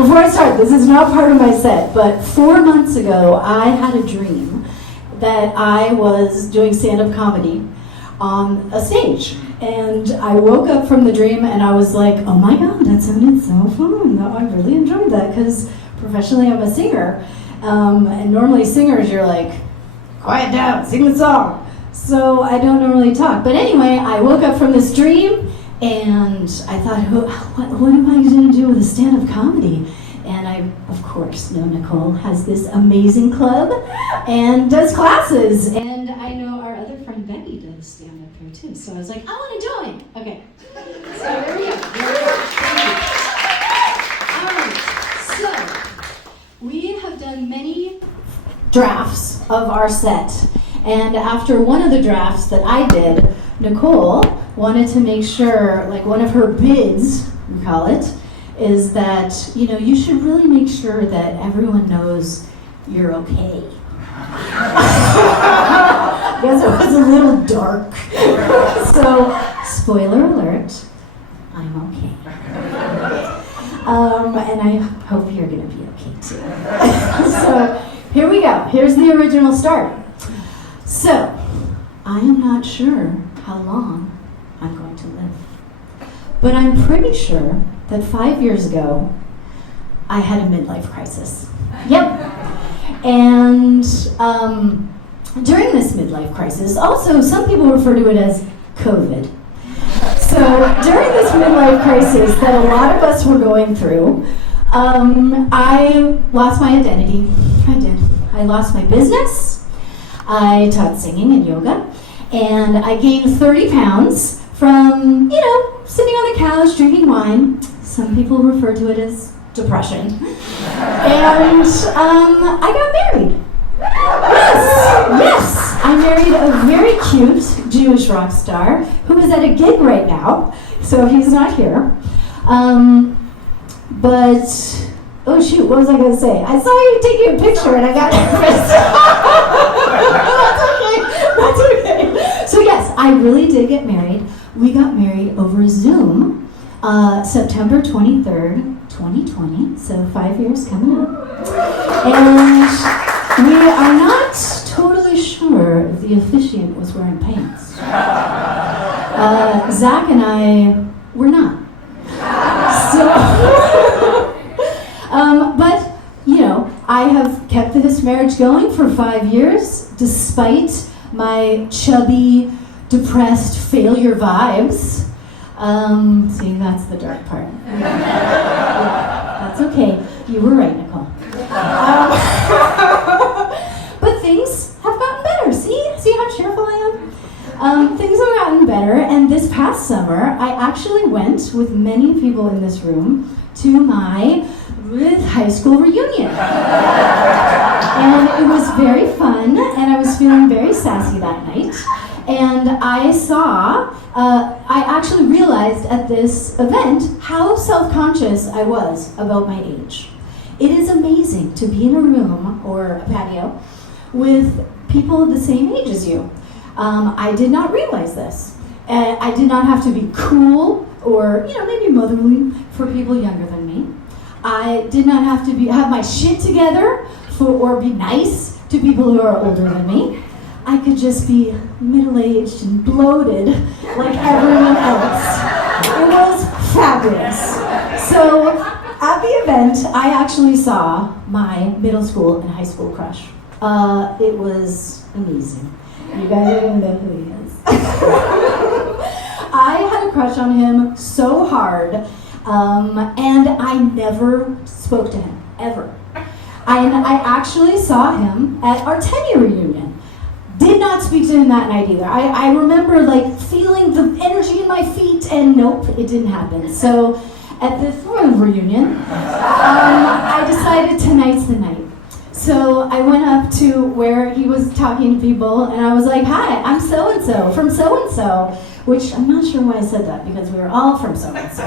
Before I start, this is not part of my set, but 4 months ago, I had a dream that I was doing stand-up comedy on a stage. And I woke up from the dream and I was like, oh my God, that sounded so fun. I really enjoyed that because professionally I'm a singer. And normally singers, you're like, quiet down, sing the song. So I don't normally talk. But anyway, I woke up from this dream and I thought, what am I going to do with a stand-up comedy? And I, of course, know Nicole has this amazing club and does classes. And I know our other friend Becky does stand-up here too. So I was like, I want to join. Okay. So there we go. All right. So we have done many drafts of our set. And after one of the drafts that I did, Nicole wanted to make sure, like one of her bids, we call it, is that, you know, you should really make sure that everyone knows you're okay. I guess it was a little dark. So, spoiler alert, I'm okay. And I hope you're going to be okay too. So, here we go. Here's the original start. So, I am not sure how long I'm going to live. But I'm pretty sure that 5 years ago, I had a midlife crisis. Yep. And during this midlife crisis, also some people refer to it as COVID. So during this midlife crisis that a lot of us were going through, I lost my identity. I did. I lost my business. I taught singing and yoga. And I gained 30 pounds from, you know, sitting on the couch, drinking wine. Some people refer to it as depression. And I got married. Yes, I married a very cute Jewish rock star who is at a gig right now, so he's not here. But, oh shoot, what was I going to say? I saw you taking a picture and I got nervous. That's okay. So yes, I really did get married. We got married over Zoom, September 23rd, 2020, so 5 years coming up. And we are not totally sure if the officiant was wearing pants. Zach and I were not. So, but, you know, I have kept this marriage going for 5 years, despite my chubby, depressed failure vibes. See, that's the dark part. Yeah, that's okay. You were right, Nicole. But things have gotten better. See how cheerful I am? Things have gotten better, and this past summer, I actually went with many people in this room to my high school reunion. And it was very fun, and I was feeling very sassy that night. And I actually realized at this event how self-conscious I was about my age. It is amazing to be in a room or a patio with people the same age as you. I did not realize this. I did not have to be cool or, you know, maybe motherly for people younger than me. I did not have to have my shit together or be nice to people who are older than me. I could just be middle-aged and bloated like everyone else. It was fabulous. So at the event, I actually saw my middle school and high school crush. It was amazing. You guys don't even know who he is. I had a crush on him so hard, and I never spoke to him, ever. I actually saw him at our 10-year reunion. Did not speak to him that night either. I remember like feeling the energy in my feet, and nope, it didn't happen. So at the 4th reunion, I decided tonight's the night. So I went up to where he was talking to people, and I was like, hi, I'm so-and-so from so-and-so, which I'm not sure why I said that, because we were all from so-and-so.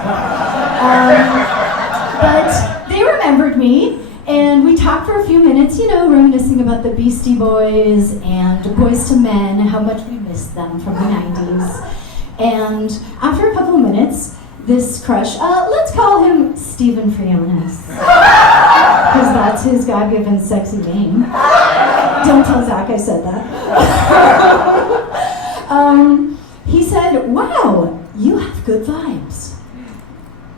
But they remembered me, and we talked for a few minutes, you know, reminiscing about the Beastie Boys and Boys to Men, how much we missed them from the 90s. And after a couple of minutes, this crush, let's call him Stephen Frionis, because that's his God-given sexy name. Don't tell Zach I said that. He said, wow, you have good vibes.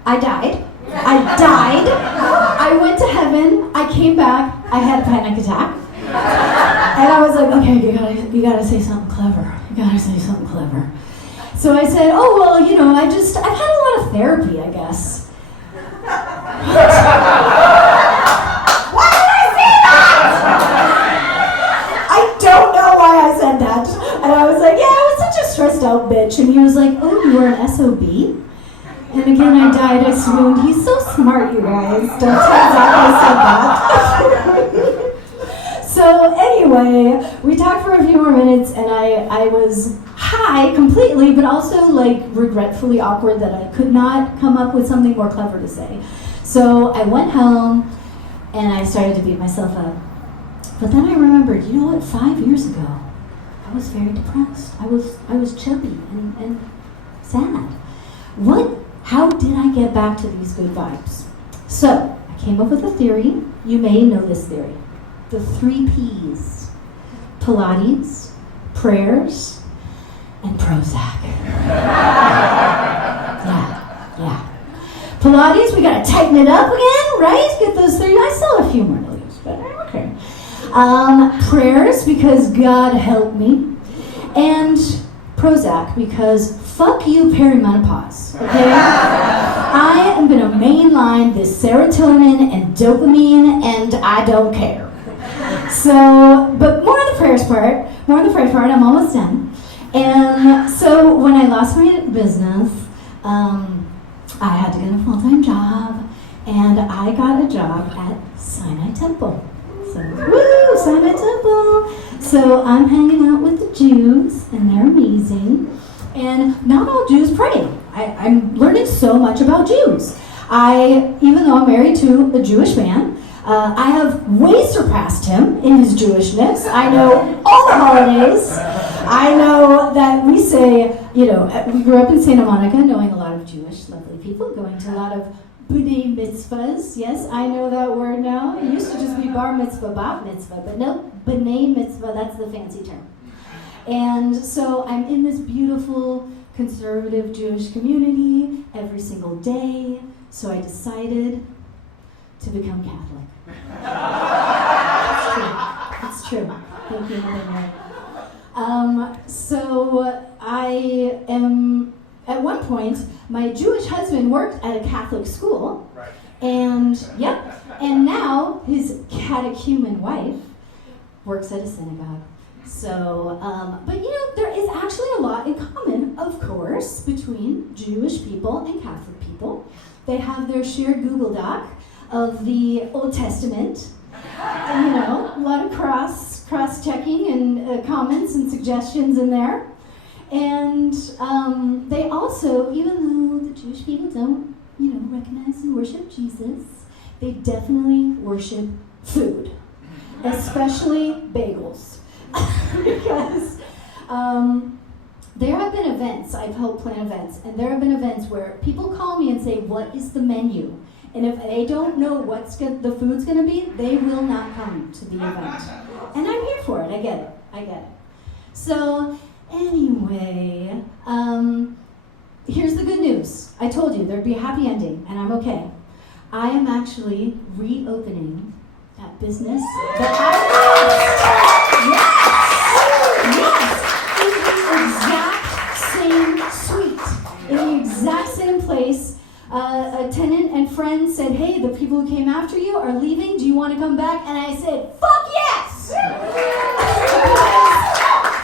I died. I went to heaven. I came back. I had a panic attack. And I was like, okay, you gotta say something clever. You gotta say something clever. So I said, oh, well, you know, I've had a lot of therapy, I guess. Why did I say that? I don't know why I said that. And I was like, yeah, I was such a stressed out bitch. And he was like, oh, you were an SOB? And again, I died, I swooned. He's so smart, you guys. Don't tell Zach I said that. So anyway, we talked for a few more minutes, and I was high completely, but also like regretfully awkward that I could not come up with something more clever to say. So I went home, and I started to beat myself up. But then I remembered, you know what, 5 years ago, I was very depressed. I was chubby and sad. How did I get back to these good vibes? So I came up with a theory. You may know this theory. The 3 Ps. Pilates, prayers, and Prozac. Yeah. Pilates, we gotta tighten it up again, right? Get those 3. I still have a few more to lose, but okay. Prayers, because God help me. And Prozac, because fuck you perimenopause, okay? I am gonna mainline this serotonin and dopamine, and I don't care. So, but more on the prayers part, I'm almost done. And so when I lost my business, I had to get a full-time job, and I got a job at Sinai Temple. So, woo, Sinai Temple. So I'm hanging out with the Jews, and they're amazing. And not all Jews pray. I'm learning so much about Jews. Even though I'm married to a Jewish man, I have way surpassed him in his Jewishness. I know all the holidays. I know that we say, you know, we grew up in Santa Monica knowing a lot of Jewish lovely people, going to a lot of b'nai mitzvahs. Yes, I know that word now. It used to just be bar mitzvah, bat mitzvah, but no, b'nai mitzvah, that's the fancy term. And so I'm in this beautiful conservative Jewish community every single day, so I decided to become Catholic. It's true. Thank you, Mother Mary. So I am, at one point, my Jewish husband worked at a Catholic school, right. And now his catechumen wife works at a synagogue. So, but you know, there is actually a lot in common, of course, between Jewish people and Catholic people. They have their shared Google Doc of the Old Testament, you know, a lot of cross-checking and comments and suggestions in there. And they also, even though the Jewish people don't, you know, recognize and worship Jesus, they definitely worship food, especially bagels. Because there have been events, I've helped plan events, and there have been events where people call me and say, what is the menu? And if they don't know the food's going to be, they will not come to the event. And I'm here for it, I get it. So anyway, here's the good news. I told you there'd be a happy ending, and I'm okay. I am actually reopening that business that I lost. Yes, in the exact same suite, in the exact same place. A tenant and friend said, hey, the people who came after you are leaving, do you want to come back? And I said, fuck yes!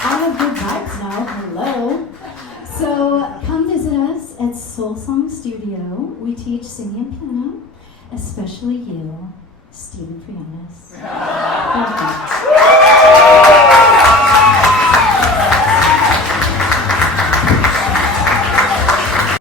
I have good vibes now, hello. So come visit us at Soul Song Studio. We teach singing and piano, especially you, Stephen Frionis. Thank you.